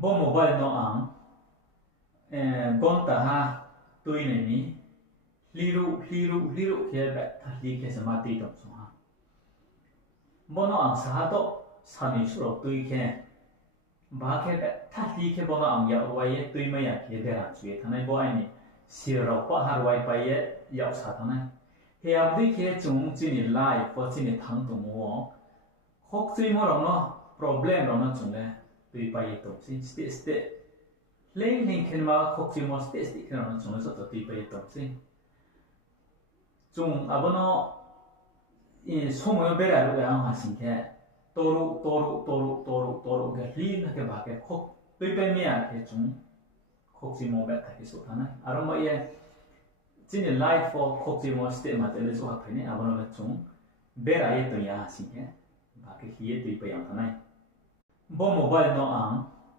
bo mobile no ang gon ta ha tui ne ni liru khe ba thali khe samati to so ha bo no ang sa to sani suro tui khe ba khe ba thali khe bo no ang ya wai ye tui ma ya khe de ra chue thanai bo ai ni siro pa har wai pa ye ya sa thanai he abdi khe chung chi ni lai po chi ni thang tu mo khok chui mo ro no problem ro no chung le tui pa ye to sin ste lên khen mà khóc chịu mà test thì cái nào chúng nó rất là tùy bây giờ xin chúng à bọn nó số mấy bé lại lúc nào họ xin cái toru cái liên cái bà cái khóc tùy bây giờ cái chúng khóc chịu mà bé cái số thằng này à rồi mà ye chỉ là life for khóc chịu mà test mà tới số học này à bọn nó chúng bé lại tụi nhà xin cái bà cái kia tùy bây giờ thằng này bo mobile nó